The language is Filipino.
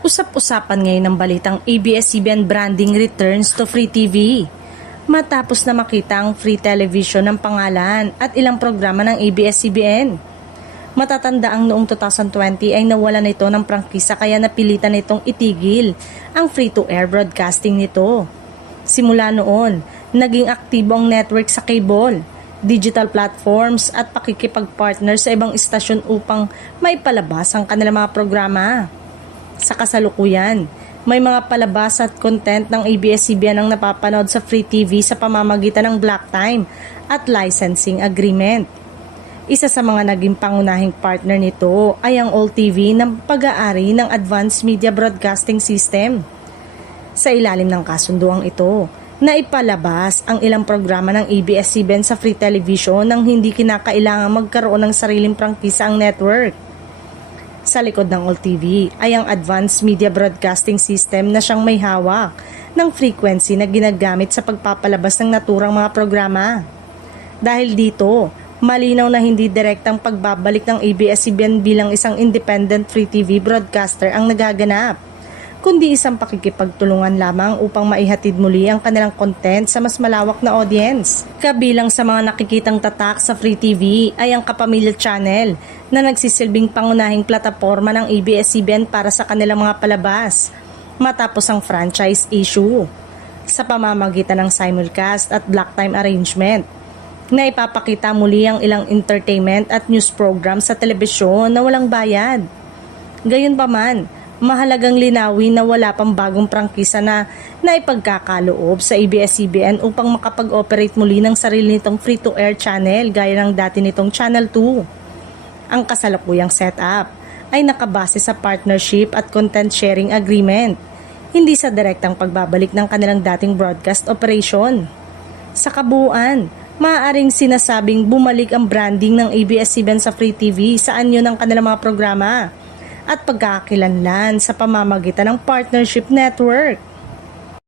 Usap-usapan ngayon ng balitang ABS-CBN branding returns to Free TV. Matapos na makita ang free television ng pangalan at ilang programa ng ABS-CBN. Matatanda ang noong 2020 ay nawalan ito ng prangkisa kaya napilitan itong itigil ang free-to-air broadcasting nito. Simula noon, naging aktibo ang network sa cable, digital platforms at pakikipag-partner sa ibang istasyon upang maipalabas ang kanilang mga programa. Sa kasalukuyan, may mga palabas at content ng ABS-CBN ang napapanood sa Free TV sa pamamagitan ng block time at licensing agreement. Isa sa mga naging pangunahing partner nito ay ang All TV ng pag-aari ng Advanced Media Broadcasting System. Sa ilalim ng kasunduang ito, naipalabas ang ilang programa ng ABS-CBN sa free television nang hindi kinakailangang magkaroon ng sariling prangkisa ang network. Sa likod ng All TV ay ang Advanced Media Broadcasting System na siyang may hawak ng frequency na ginagamit sa pagpapalabas ng naturang mga programa. Dahil dito, malinaw na hindi direktang pagbabalik ng ABS-CBN bilang isang independent free TV broadcaster ang nagaganap, kundi isang pakikipagtulungan lamang upang maihatid muli ang kanilang content sa mas malawak na audience. Kabilang sa mga nakikitang tatak sa Free TV ay ang Kapamilya Channel na nagsisilbing pangunahing plataporma ng ABS-CBN para sa kanilang mga palabas matapos ang franchise issue sa pamamagitan ng simulcast at block time arrangement na ipapakita muli ang ilang entertainment at news program sa telebisyon na walang bayad. Gayunpaman, mahalagang linawin na wala pang bagong prangkisa na naipagkakaloob sa ABS-CBN upang makapag-operate muli ng sarili nitong free-to-air channel gaya ng dati nitong Channel 2. Ang kasalukuyang setup ay nakabase sa partnership at content sharing agreement, hindi sa direktang pagbabalik ng kanilang dating broadcast operation. Sa kabuuan, maaaring sinasabing bumalik ang branding ng ABS-CBN sa Free TV sa anyo ng kanilang mga programa at pagkakakilanlan sa pamamagitan ng partnership network.